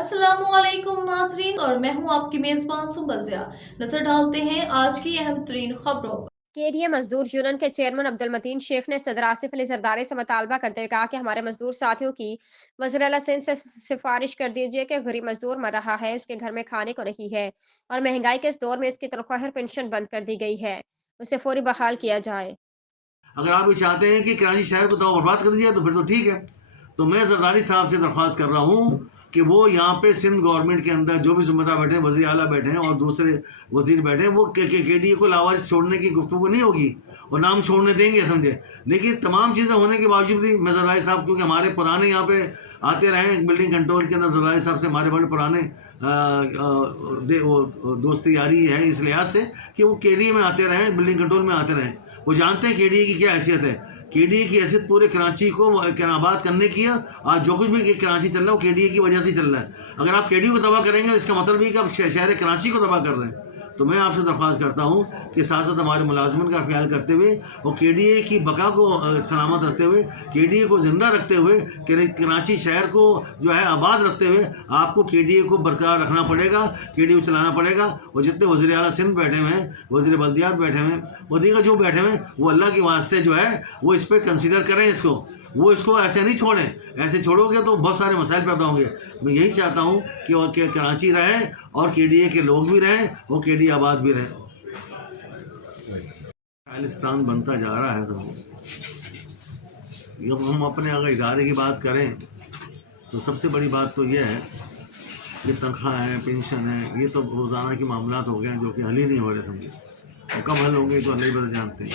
अस्सलामुअलैकुम नाज़रीन, और मैं हूं आपकी मेज़बान सुंबल ज़िया। नजर डालते हैं आज की अहम तरीन खबरों पर। केडीए मजदूर यूनियन के चेयरमैन अब्दुल मतीन शेख ने सदर आसिफ अली जरदारी से मुतालबा करते हुए कहा कि हमारे मजदूर साथियों की वज़ीर आला सिंध से सिफारिश कर दीजिए कि गरीब मजदूर मर रहा है, उसके घर में खाने को नहीं है और महंगाई के इस दौर में इसकी तनख्वाह और पेंशन बंद कर दी गई है, उसे फौरी बहाल किया जाए। अगर आप ये चाहते हैं कि कराची शहर को तो बर्बाद कर दिया तो फिर तो ठीक है। तो मैं जरदारी साहब से दरख्वास्त कर रहा हूँ कि वो यहाँ पे सिंध गवर्नमेंट के अंदर जो भी ज़िम्मेदार बैठे हैं, वज़ीर आला बैठे हैं और दूसरे वज़ीर बैठे हैं, वो के को लावारिस छोड़ने की गुफ्तगू नहीं होगी और नाम छोड़ने देंगे, समझे। लेकिन तमाम चीज़ें होने के बावजूद भी मैं जरदारी साहब, क्योंकि हमारे पुराने यहाँ पे आते रहे बिल्डिंग कंट्रोल के अंदर, जरदारी साहब से हमारे बड़े पुराने दोस्ती यारी है इस लिहाज से कि वो के में आते रहे, बिल्डिंग कंट्रोल में आते रहे। वो जानते हैं के की क्या हैसियत है। के की हैसियत पूरे कराची को आबाद करने की है। आज जो कुछ भी कराची चल रहा है वो के की वजह से चल रहा है। अगर आप के को तबाह करेंगे तो इसका मतलब ये कि आप शहर कराची को तबाह कर रहे हैं। तो मैं आपसे दरख्वास्त करता हूँ कि साथ साथ हमारे मुलाजमन का ख्याल करते हुए और के की बका को सलामत रखते हुए, के को ज़िंदा रखते हुए, कराची शहर को जो है आबाद रखते हुए आपको के को बरकरार रखना पड़ेगा, के को चलाना पड़ेगा। और जितने वज़ीर आला सिंध बैठे हुए हैं, वज़ीर बल्दियात बैठे हुए हैं, वो दीगर जो बैठे हुए हैं, वो अल्लाह के वास्ते जो है वो इस पर कंसिडर करें इसको। वो इसको ऐसे नहीं छोड़ें। ऐसे छोड़ोगे तो बहुत सारे मसाइल पैदा होंगे। मैं यही चाहता हूँ कि कराची रहे और के के लोग भी रहें और के आबाद भी रहे। खालिस्तान बनता जा रहा है। तो जब हम अपने अगर इदारे की बात करें तो सबसे बड़ी बात तो यह है कि तनख्वाह है, पेंशन है, ये तो रोज़ाना के मामला हो गए हैं जो कि हल ही नहीं हो रहे, समझे। और कब हल होंगे तो अल्लाह ही बता जानते हैं।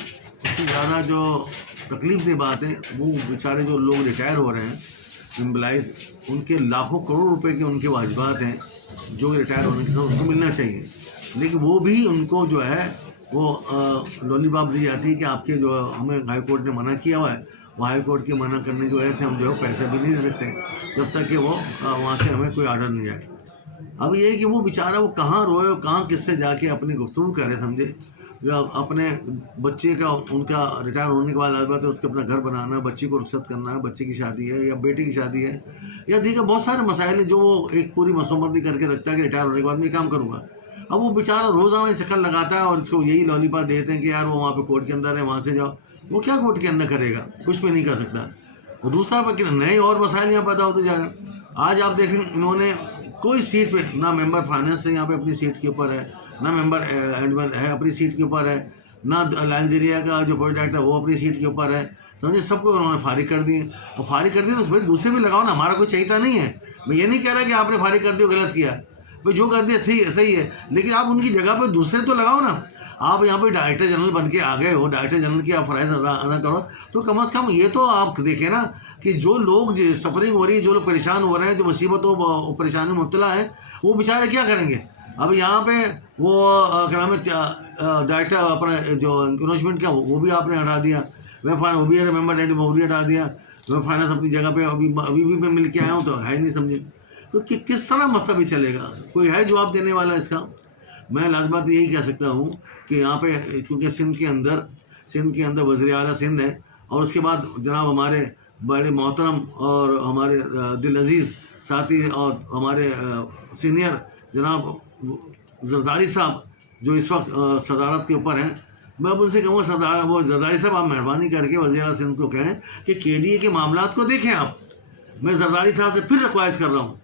इससे ज़्यादा जो तकलीफ की बात है वो बेचारे जो लोग रिटायर हो रहे हैं एम्प्लॉइज़, उनके लाखों करोड़ रुपए के उनके वाजिबात हैं जो रिटायर होने के बाद उनको मिलना चाहिए। लेकिन वो भी उनको जो है वो लॉलीपॉप दी जाती है कि आपके जो हमें हाई कोर्ट ने मना किया हुआ है, वो हाई कोर्ट के मना करने की वजह से हम जो है पैसे भी नहीं दे सकते जब तक कि वो वहाँ से हमें कोई आर्डर नहीं आए। अब ये है कि वो बेचारा वो कहाँ रोए और कहाँ किससे जाके अपनी गुफ्तगू करे, समझे। या अपने बच्चे का, उनका रिटायर होने के बाद बात है उसके अपना घर बनाना, बच्ची को रुखसत करना है, बच्चे की शादी है या बेटी की शादी है या दीगर बहुत सारे मसाइल हैं जो वो एक पूरी मसम्मत करके रखता है कि रिटायर होने के बाद मैं काम करूँगा। अब वो बेचारा रोज़ाना चक्कर लगाता है और इसको यही लॉलीपॉप देते हैं कि यार वो वहाँ पे कोर्ट के अंदर है, वहाँ से जाओ। वो क्या कोर्ट के अंदर करेगा, कुछ भी नहीं कर सकता। वो दूसरा पर नए और मसाइल यहाँ पैदा होते जा रहे हैं। आज आप देखें इन्होंने कोई सीट पे ना मेंबर फाइनेंस से यहाँ पे अपनी सीट के ऊपर है, ना मेंबर है अपनी सीट के ऊपर है, ना लाइन्स एरिया का जो प्रोजेक्ट है वो अपनी सीट के ऊपर है, समझे। सबको उन्होंने फारिग कर दिए। और फारिग कर दिए तो फिर दूसरे भी लगाओ ना, हमारा कोई चाहिए नहीं है। मैं ये नहीं कह रहा कि आपने फारिग कर दिया गलत किया, भाई जो कर दिया सही है, लेकिन आप उनकी जगह पे दूसरे तो लगाओ ना। आप यहाँ पे डायरेक्टर जनरल बन के आ गए हो, डायरेक्टर जनरल की आप फ़राइज़ अदा करो, तो कम से कम ये तो आप देखें ना कि जो लोग जो सफरिंग हो रही है, जो लोग परेशान हो रहे हैं, जो मुसीबतों परेशानी में मुब्तला है, वो बेचारे क्या करेंगे। अब यहाँ पे वो क्या नाम है डायरेक्टर अपना जो इंक्रोचमेंट का वो भी आपने हटा दिया, वे फाइन वो भी मेंबर वो भी हटा दिया, वे फाइनेंस अपनी जगह पे अभी भी मैं मिल के आया हूँ तो है ही नहीं, समझे। तो किस तरह मसला भी चलेगा, कोई है जवाब देने वाला इसका। मैं लाजमत यही कह सकता हूँ कि यहाँ पे क्योंकि सिंध के अंदर वज़ीर आला सिंध है और उसके बाद जनाब हमारे बड़े मोहतरम और हमारे दिल अजीज़ साथी और हमारे सीनियर जनाब जरदारी साहब जो इस वक्त सदारत के ऊपर हैं। मैं अब उनसे कहूँगा वो जरदारी साहब आप मेहरबानी करके वज़ीर आला सिंध को कहें कि के के मामलात को देखें आप। मैं जरदारी साहब से फिर रिक्वेस्ट कर रहा हूँ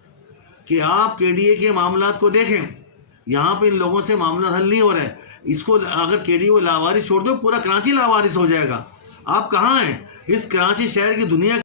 कि आप के मामलात को देखें। यहाँ पे इन लोगों से मामला हल नहीं हो रहा है। इसको अगर के को लावारिस छोड़ दो, पूरा कराची लावारिस हो जाएगा। आप कहाँ हैं इस कराची शहर की दुनिया